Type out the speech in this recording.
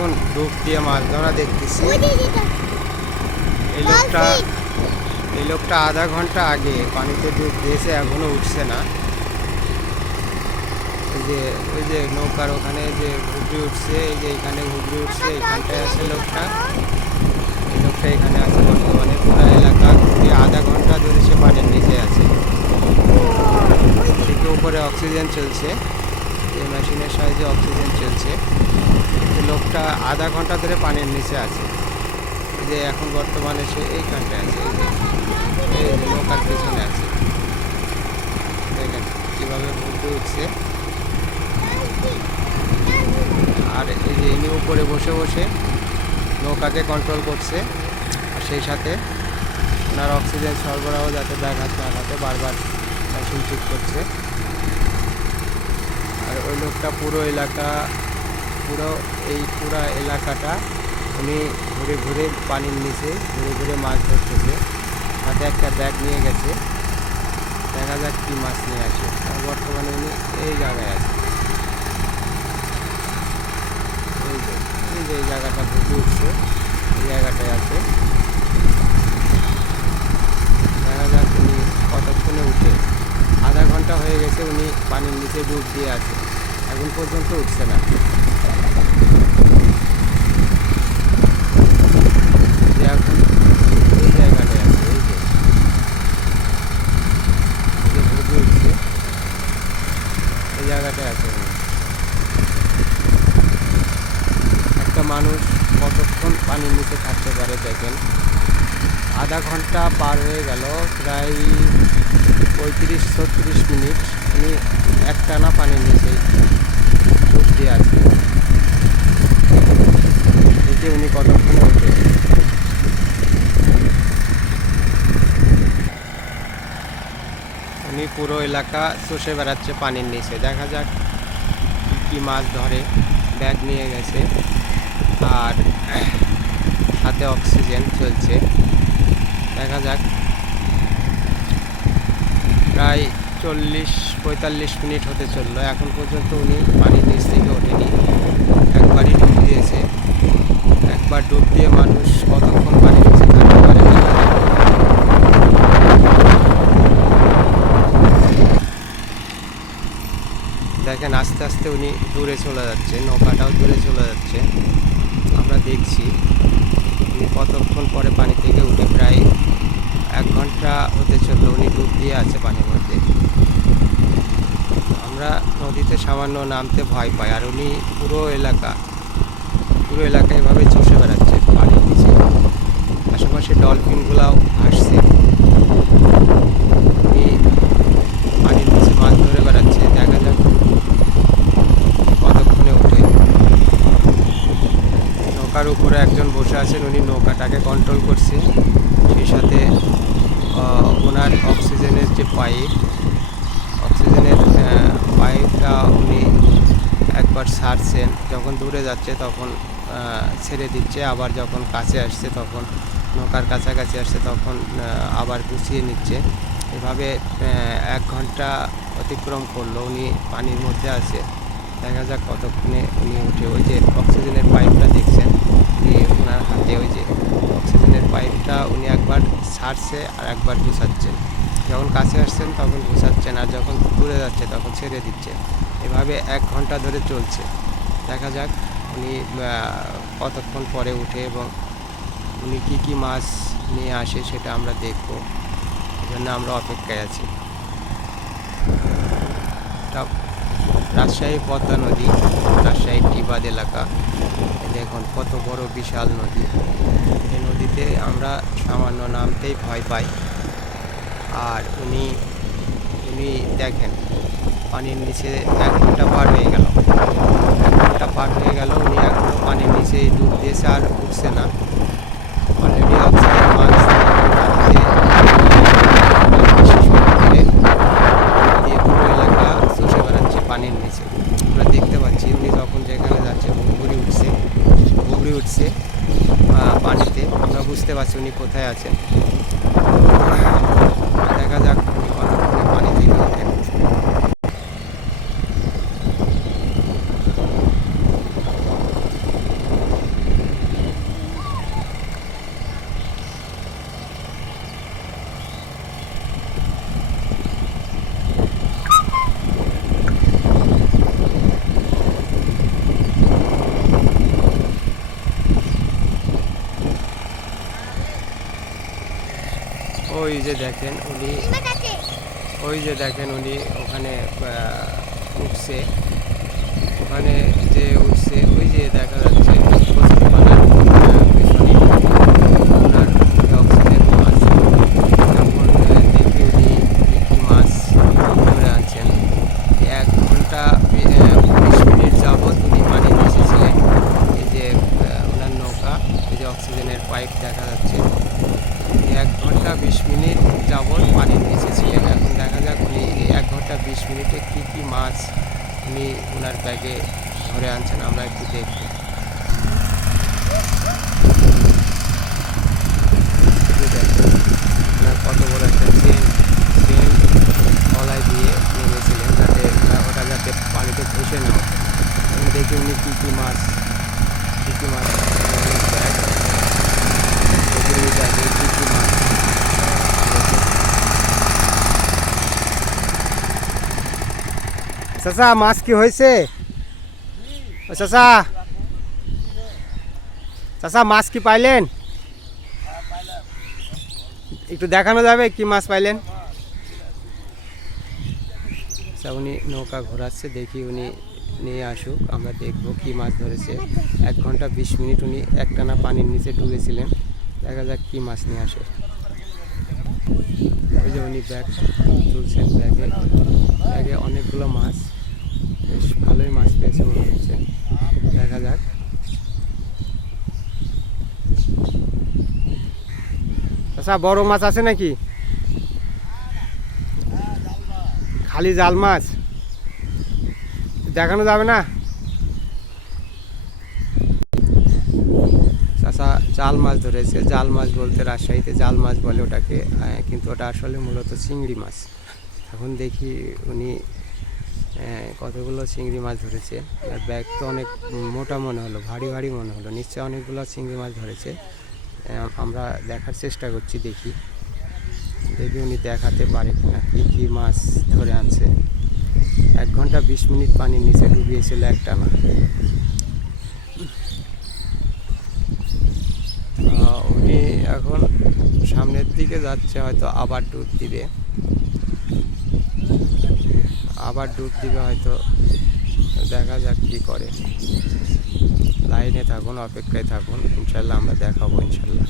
এখন ডুব দিয়ে মাছ ধরা দেখতেছি। এই লোকটা আধা ঘন্টা আগে পানিতে ডুব দিয়েছে, এখনো উঠছে না। ওই যে নৌকার ওখানে যে ঘুগরি উঠছে, এই যে এখানে ঘুগরি উঠছে, এইখানটায় আছে লোকটা। এই লোকটা এখানে আছে বর্তমানে। পুরো এলাকা ঘুরে আধা ঘন্টা ধরে সে পানির নিচে আছে। থেকে উপরে অক্সিজেন চলছে, এই মেশিনের সাহায্যে অক্সিজেন চলছে। লোকটা আধা ঘন্টা ধরে পানির নিচে আছে। এই যে এখন বর্তমানে সে এইখানটায় আছে, এই যে নৌকার পেছনে আছে। দেখেন কীভাবে ঘুরতে উঠছে। আর এই যে ইনি উপরে বসে বসে নৌকাকে কন্ট্রোল করছে, আর সেই সাথে ওনার অক্সিজেন সরবরাহ যাতে ব্যাঘাত না ঘটে বারবার মেশিন ঠিক করছে। আর ওই লোকটা পুরো এলাকাটা উনি ঘুরে ঘুরে পানির নিচে ঘুরে ঘুরে মাছ ধরতেছে। সাথে একটা ব্যাগ নিয়ে গেছে, দেখা যাক কী মাছ নিয়ে আসে। আর বর্তমানে উনি এই জায়গায় আছে। এই যে এই জায়গাটা ঘুরে উঠছে, এই জায়গাটায় আছে। দেখা যাক উনি কতক্ষণে উঠে। আধা ঘন্টা হয়ে গেছে উনি পানির নিচে ডুব দিয়ে আছে, এখন পর্যন্ত উঠছে না। এখন এই জায়গাটায় আছে, এই যে ঘুরে উঠছে, এই জায়গাটায় আছে উনি। একটা মানুষ কতক্ষণ পানির নিচে থাকতে পারে দেখেন। আধা ঘন্টা পার হয়ে গেল, প্রায় 35-36 মিনিট উনি একটানা পানির নিচে ডুব দিয়ে আছে। দেখে উনি কতক্ষণ ওঠে। উনি পুরো এলাকা চষে বেড়াচ্ছে পানির নিচে। দেখা যাক কী মাছ ধরে। ব্যাগ নিয়ে গেছে আর সাথে অক্সিজেন চলছে। দেখা যাক, প্রায় 40-45 মিনিট হতে চললো, এখন পর্যন্ত উনি পানির নিচ থেকে ওঠেনি। একবারই ডুব দিয়েছে। একবার ডুব দিয়ে মানুষ কতক্ষণ পানির নিচে থাকতে পারে। দেখেন আস্তে আস্তে উনি দূরে চলে যাচ্ছে, নৌকাটাও দূরে চলে যাচ্ছে। আমরা দেখছি উনি কতক্ষণ পরে পানি থেকে উঠে। প্রায় 1 ঘন্টা হতে চললো উনি ডুব দিয়ে আছে পানির মধ্যে। আমরা নদীতে সামান্য নামতে ভয় পাই, আর উনি পুরো এলাকা এভাবে চষে বেড়াচ্ছে পানির নিচে। আশেপাশে ডলফিনগুলাও আসছে, উনি পানির নিচে মাছ ধরে বেড়াচ্ছে। দেখা যাক কতক্ষণে ওঠে। নৌকার উপরে একজন বসে আছেন, উনি নৌকাটাকে কন্ট্রোল করছে। সেই সাথে ওনার অক্সিজেনের যে পাইপটা উনি একবার ছাড়ছেন, যখন দূরে যাচ্ছে তখন ছেড়ে দিচ্ছে, আবার যখন কাছে আসছে তখন নৌকার কাছাকাছি আসছে তখন আবার গুছিয়ে নিচ্ছে। এভাবে 1 ঘন্টা অতিক্রম করলো, উনি পানির মধ্যে আছে। দেখা যাক কতক্ষণে উনি উঠে। ওই যে অক্সিজেনের পাইপটা দেখছেন উনি ওনার হাতে, ওই যে অক্সিজেনের পাইপটা উনি একবার ছাড়ছে আর একবার গুছাচ্ছেন। যখন কাছে আসছেন তখন গুছাচ্ছেন, আর যখন দূরে যাচ্ছে তখন ছেড়ে দিচ্ছে। এভাবে 1 ঘন্টা ধরে চলছে। দেখা যাক উনি কতক্ষণ পরে উঠে এবং উনি কী মাছ নিয়ে আসে সেটা আমরা দেখব। এই জন্য আমরা অপেক্ষায় আছি। রাজশাহী পদ্মা নদী, রাজশাহী টিবাদ এলাকা। দেখুন কত বড় বিশাল নদী। এই নদীতে আমরা সামান্য নামতেই ভয় পাই। আর উনি দেখেন পানির নিচে 1 ঘন্টা পার হয়ে গেল। 1 ঘন্টা পার হয়ে গেল, উনি এখনও পানির নিচে ডুব দিয়েছে আর উঠছে না। অলরেডি অক্সিজেন মাস্ক দিয়ে পুরো এলাকা চষে বেড়াচ্ছে পানির নিচে। আমরা দেখতে পাচ্ছি উনি যখন যেখানে যাচ্ছে ঘুগরি উঠছে পানিতে। আমরা বুঝতে পারছি উনি কোথায় আছেন। দেখা যাক উনি কতক্ষণে পানি থেকে ওঠেন। ওই যে দেখেন উনি ওখানে উঠছে, ওখানে যে উঠছে ওই যে দেখা যাচ্ছে কচুরিপানার পেছনে ওনার অক্সিজেন মাছ। তখন দেখি উনি কি মাছ ধরে আনছেন। 1 ঘন্টা 20 মিনিট যাবৎ উনি পানি এসেছিলেন। এই যে ওনার নৌকা, এই যে অক্সিজেনের পাইপ দেখা যাচ্ছে। 1 ঘন্টা 20 মিনিট যাবৎ পানি এসেছিলেন। এখন দেখা যাক উনি 1 ঘন্টা 20 মিনিটে কী মাছ উনি ওনার ব্যাগে ধরে আনছেন, আমরা একটু দেখব। ওনার কত বড় একটা চেন তলায় দিয়ে নেমেছিলেন যাতে ওটা যাতে পানিতে ভেসে না ওঠে। দেখি উনি কী মাছ ব্যাগ ব্যাগে কী মাছ। চাচা মাছ কি হয়েছে? ও চাচা মাছ কি পাইলেন? একটু দেখানো যাবে কি মাছ পাইলেন? আচ্ছা, উনি নৌকা ঘোরাচ্ছে, দেখি উনি নিয়ে আসুক, আমরা দেখব কি মাছ ধরেছে। 1 ঘন্টা 20 মিনিট উনি একটানা পানির নিচে ডুবেছিলেন, দেখা যাক কি মাছ নিয়ে আসে। ওই যে উনি ব্যাগ তুলছেন, ব্যাগে অনেকগুলো মাছ, বেশ ভালোই মাছ পেয়েছে মনে হচ্ছে, দেখা যাক। আচ্ছা, বড় মাছ আছে নাকি? খালি জাল মাছ দেখানো যাবে না? চাচা জাল মাছ ধরেছে। জাল মাছ বলতে রাজশাহীতে জাল মাছ বলে ওটাকে, কিন্তু ওটা আসলে মূলত চিংড়ি মাছ। এখন দেখি উনি কতগুলো চিংড়ি মাছ ধরেছে। ব্যাগ তো অনেক মোটা মনে হলো, ভারী মনে হলো, নিশ্চয়ই অনেকগুলো চিংড়ি মাছ ধরেছে। আমরা দেখার চেষ্টা করছি, দেখি উনি দেখাতে পারে কিনা কী মাছ ধরে আনছে। 1 ঘন্টা 20 মিনিট পানির নিচে ডুবিয়েছিল একটানা। উনি এখন সামনের দিকে যাচ্ছে, হয়তো আবার ডুব দিবে হয়তো, দেখা যাক কী করে। লাইনে থাকুন, অপেক্ষায় থাকুন, ইনশাল্লাহ আমরা দেখাবো ইনশাল্লাহ।